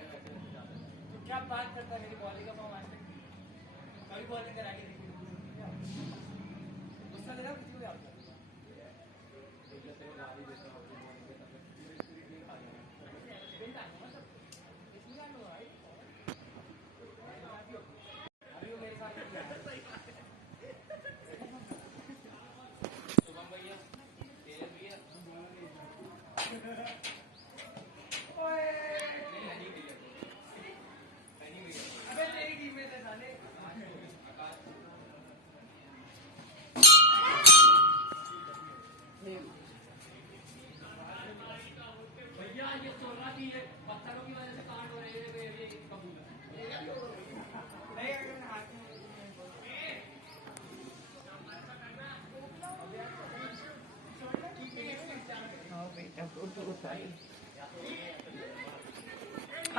क्या बात करता है मेरी बॉलिंग का फॉर्म आज तक कभी बॉलिंग करा के गुस्सा दे रहा किसी को आपका अभी वो मेरे साथ शुभम भैया तेज भैया भैया ये चोरा की है पत्थरों की वजह से कांड हो रहे हैं ये कबूल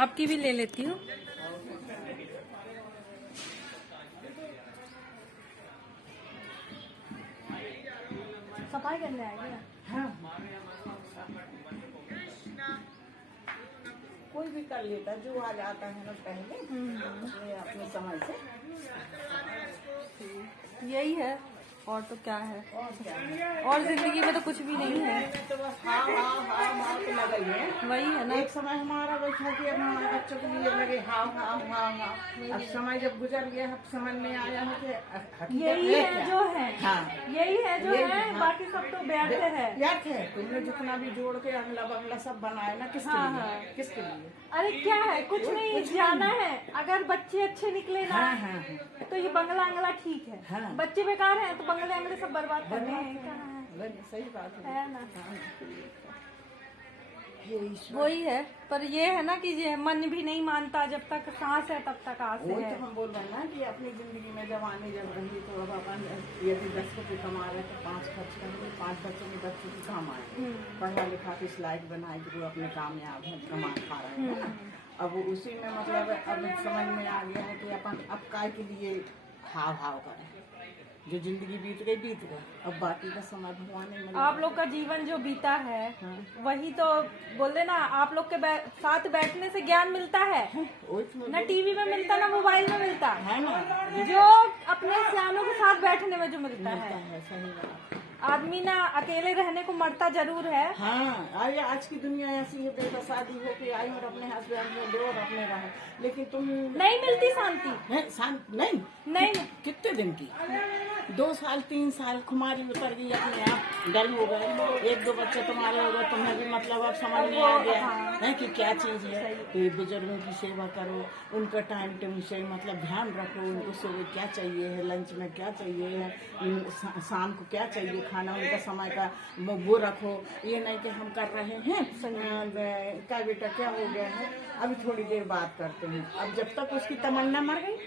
आपकी भी ले लेती हूँ। सफाई करने आएगी। हाँ कोई भी कर लेता जो आ जाता है ना पहले अपने समय से यही है और तो क्या है और क्या है? और जिंदगी में तो कुछ भी नहीं है। तो बस हाँ हाँ हाँ हाँ तो लगा ही है। वही है ना। एक समय हमारा बैठा कि अब हमारे बच्चों के लिए लगे हाँ हाँ हाँ हाँ अब समय जब गुजर गया अब समझ में आया है कि यही है जो है। हाँ यही है जो यही है है, हाँ। बाकी सब तो व्यर्थ है। व्यर्थ है तुमने जितना भी जोड़ के अगला बगला सब बनाया ना किसके हाँ, लिए हाँ। किसके लिए अरे क्या है कुछ नहीं जाना है। अगर बच्चे अच्छे निकले ना हाँ हाँ तो ये बंगला अंगला ठीक है। हाँ। बच्चे बेकार हैं तो बंगले अंगले सब बर्बाद करने हैं। कहाँ है? सही बात है ना। हे ईश्वर। वही है पर ये है ना कि ये मन भी नहीं मानता जब तक सांस है तब तक आस वही है। तो हम बोल रहे हैं ना कि अपनी जिंदगी में जवानी जब रही तो अब अपन यदि 10 रुपये कमा रहे तो 5 खर्च करेंगे 5 बच्चों में 10 रुपये काम आए पढ़ा लिखा के इस लायक बनाए कि वो अपने कामयाब है कमा खा रहे हैं अब उसी में मतलब अब समझ में आ गया है कि अपन अब काय के लिए हाव हाव करें जो जिंदगी बीत गई अब बाकी का समय भगवान ने आप लोग का जीवन जो बीता है हाँ। वही तो बोल देना आप लोग के साथ बैठने से ज्ञान मिलता है न टीवी में मिलता ना मोबाइल में मिलता है ना जो अपने सियानों के साथ बैठने में जो मिलता है। सही बात आदमी ना अकेले रहने को मरता जरूर है। हाँ आज की दुनिया ऐसी है बेटा शादी हो के आई और अपने हस्बैंड में दो और अपने रहो लेकिन तुम नहीं मिलती शांति नहीं कितने दिन की 2 साल 3 साल खुमारी उतर गई अपने आप डल हो गए 1-2 बच्चे तुम्हारे हो गए तुम्हें भी मतलब अब समझ में आ गया है कि क्या चीज है तो ये बुजुर्गों की सेवा करो उनका टाइम से मतलब ध्यान रखो उनको सुबह क्या चाहिए है लंच में क्या चाहिए है शाम को क्या चाहिए खाना उनका समय का वो रखो, ये नहीं कि हम कर रहे हैं क्या बेटा क्या हो गया है, अभी थोड़ी देर बात करते हैं। अब जब तक उसकी तमन्ना मर गई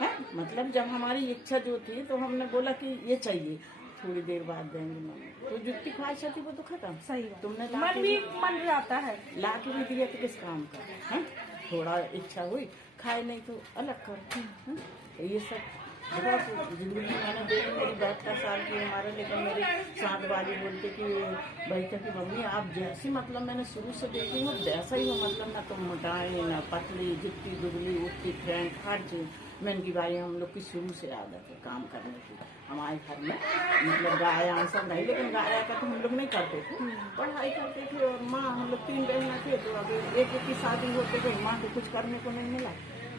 है, मतलब जब हमारी इच्छा जो थी तो हमने बोला कि ये चाहिए, थोड़ी देर बाद देंगे मम्मी, तो जितनी ख्वाहिश थी वो तो खत्म। सही बात। तुमने मन भी मन जाता है, ला के भी दिया तो किस काम का है? थोड़ा इच्छा हुई खाए, नहीं तो अलग कर। तो ये सब बहुत जिंदगी मैंने देखी। मेरी 72 साल की उम्र है, लेकिन मेरी साथ वाली बोलते कि बेटा की मम्मी आप जैसी मतलब मैंने शुरू से देखी हूँ वैसा ही हो, मतलब ना तो मोटाई ना पतली, जितनी दुबली उतनी फ्रेंड, हर चीज। मैं इनकी बारी हम लोग की शुरू से आदत है काम करने की। हमारे घर में मतलब गाया सब नहीं, लेकिन गाया का तो हम लोग नहीं करते थे, पढ़ाई करते थे। और माँ, हम लोग 3 बहन थे, तो अभी एक की शादी होते गई, माँ को कुछ करने को नहीं मिला,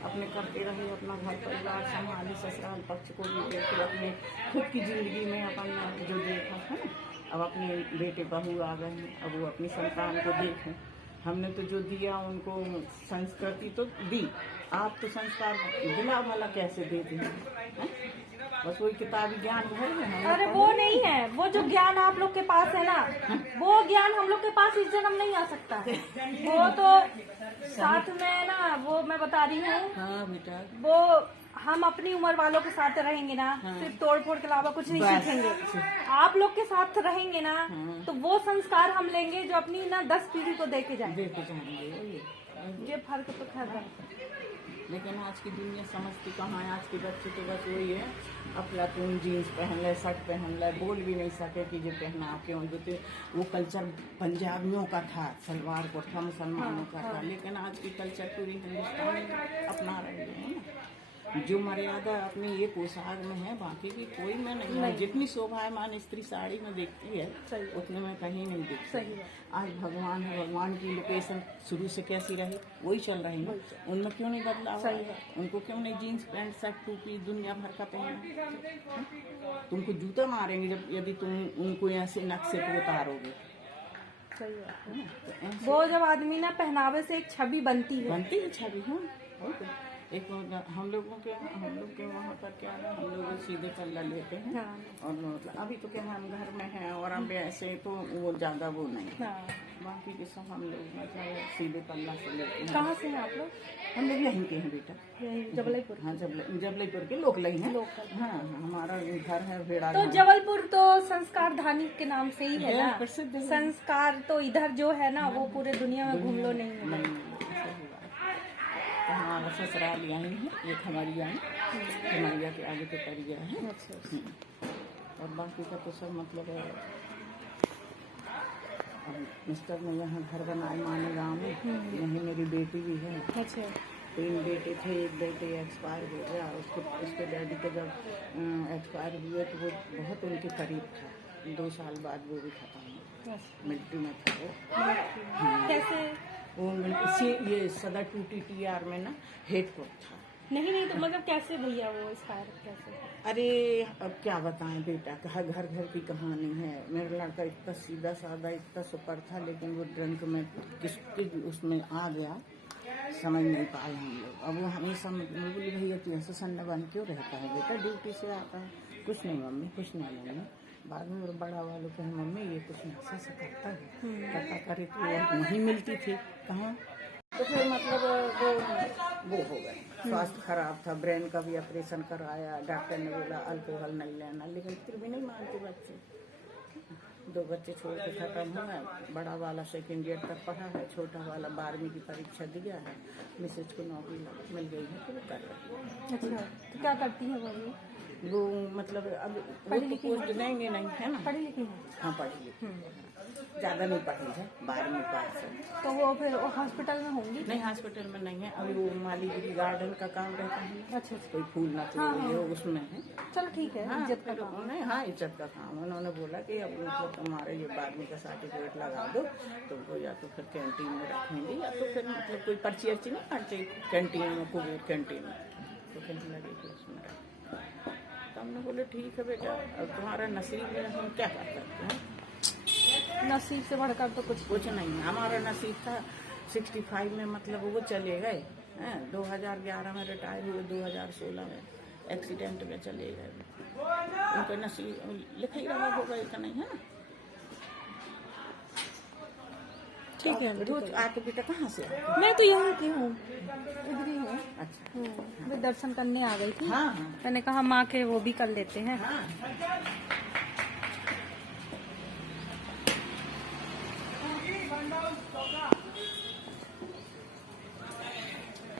अपने करते रहे, अपना घर परिवार संभाले, ससुराल पक्ष को भी देखे, अपने खुद की जिंदगी में अपन जो देखा है ना, अब अपने बेटे बहू आ गए हैं, अब वो अपनी संतान को देखें। हमने तो जो दिया उनको संस्कृति तो दी, आप तो संस्कार दिला भला कैसे देते हैं? बस वही किताबी ज्ञान भर है। अरे वो नहीं है, वो जो ज्ञान आप लोग के पास है ना, वो ज्ञान हम लोग के पास इस जन्म नहीं आ सकता है। वो तो साथ में ना, वो मैं बता रही हूँ। हाँ बेटा, वो हम अपनी उम्र वालों के साथ रहेंगे ना, सिर्फ तोड़ फोड़ के अलावा कुछ नहीं सीखेंगे। आप लोग के साथ रहेंगे ना, तो वो संस्कार हम लेंगे जो अपनी ना 10 पीढ़ी को देके जाएंगे। ये फर्क तो खैर है। लेकिन आज की दुनिया समझती कहाँ है? आज के बच्चे तो बस वही है, अफलातून जीन्स पहन ले, शर्ट पहन ले, बोल भी नहीं सके कि ये पहना क्यों। जो वो कल्चर पंजाबियों का था, सलवार कुर्ता मुसलमानों का था, लेकिन आज की कल्चर पूरी हिंदुस्तान में अपना रहे हैं ना। जो मर्यादा अपनी ये पोशाक में है, बाकी की कोई में नहीं है। जितनी शोभायमान स्त्री साड़ी में देखती है, उतने में कहीं नहीं दिखती। आज भगवान है, भगवान की लोकेशन शुरू से कैसी रही वही चल रही है, उनमें क्यों नहीं बदलाव? उनको क्यों नहीं जीन्स पैंट शर्ट टोपी दुनिया भर का पहना? तुमको जूता मारेंगे जब यदि तुम उनको ऐसे नक्शे पे उतारोगे। सही बात है। वो जब आदमी ना पहनावे से एक छवि बनती है छवि। हाँ, एक हम लोग के वहाँ पर क्या है, हम लोग सीधे पल्ला लेते हैं। और मतलब अभी तो क्या हम घर में हैं, और अब ऐसे तो वो ज्यादा वो नहीं। बाकी के सब हम लोग मतलब सीधे पल्ला से लेते हैं। कहाँ से हैं आप लोग? हम लोग यहीं के हैं बेटा, जबलपुर। हाँ, जबलपुर के लोकल ही हैं। हाँ, हमारा घर है भेड़ा। तो जबलपुर तो संस्कार धानी के नाम से ही है ना, प्रसिद्ध संस्कार तो इधर जो है ना वो पूरे दुनिया में घूम लो नहीं है। तो हमारा ससुराल यहीं है, एक हमारी यहाँ हमारिया के आगे के परिया है। और बाकी का तो सब मतलब है। अब मिस्टर ने यहाँ घर बनाए माने गाँव में, यहीं मेरी बेटी भी है। अच्छा। 3 बेटे थे, एक बेटे एक्सपायर हो गया। उसके डैडी के जब एक्सपायर हुए तो वो बहुत उनके करीब था, 2 साल बाद वो भी खत्म हुआ, मिलिट्री में था वो। कैसे? वो ये सदर TTR में ना हेड कोच था। नहीं तो मतलब कैसे भैया वो एक्सपायर कैसे? अरे अब क्या बताएं बेटा, घर घर की कहानी है। मेरा लड़का इतना सीधा साधा, इतना सुपर था, लेकिन वो ड्रंक में किस उसमें आ गया, समझ नहीं पाए हम लोग। अब वो हमेशा बोली भैया तू ऐसा सन्ना बन क्यों रहता है बेटा, ड्यूटी से आता है। कुछ नहीं मम्मी, कुछ नहीं मम्मी। बाद में बड़ा वालों कहे मम्मी ये कुछ नशा से करता है, करता करे तो वो नहीं मिलती थी कहाँ। तो फिर मतलब वो हो गए, स्वास्थ्य खराब था, ब्रेन का भी ऑपरेशन कराया। डॉक्टर ने बोला अल्कोहल नहीं लेना, लेकिन फिर भी नहीं मानते बच्चे। 2 बच्चे छोड़ के खत्म हुआ। बड़ा वाला 2nd ईयर तक पढ़ा है, छोटा वाला 12वीं की परीक्षा दिया है। मिसेज को नौकरी मिल गई है, तो वो कर रही है। अच्छा, तो क्या करती है वो मतलब अब वो तो पोस्ट देंगे नहीं, है ना? पढ़ी लिखी है? हाँ, पढ़ी लिखी, ज्यादा नहीं पढ़ी है, 12वीं पास है। तो वो फिर हॉस्पिटल में होंगी? नहीं, हॉस्पिटल में नहीं है अभी, वो माली गार्डन का काम रहता है। अच्छा, कोई फूल ना तो उसमें है। चलो ठीक है। इज्जत का काम है। हाँ, इज्जत का काम। उन्होंने बोला कि अब मतलब तुम्हारे ये 12वीं का सर्टिफिकेट लगा दो, तुमको या तो फिर कैंटीन में रखेंगे, या तो फिर मतलब कोई पर्ची अर्ची नहीं काटते कैंटीन में, कुबेर कैंटीन में, तो कहीं लगेगी उसमें। तो हमने बोले ठीक है बेटा, अब तुम्हारा नसीब है, हम क्या कर सकते हैं। नसीब से बढ़कर तो कुछ नहीं। हमारा नसीब था 65 में मतलब वो चले गए हैं, 2011 में रिटायर हुए, 2016 में एक्सीडेंट में चले गए। उनका नसीब लिखा ही रहा होगा, ऐसा नहीं है ना। ठीक है। तो आपके बेटा कहाँ से आया? मैं तो यहाँ की हूँ, इधर ही है। अच्छा। मैं दर्शन करने आ गई थी। हाँ हाँ मैंने कहा माँ के वो भी कर लेते हैं। हाँ।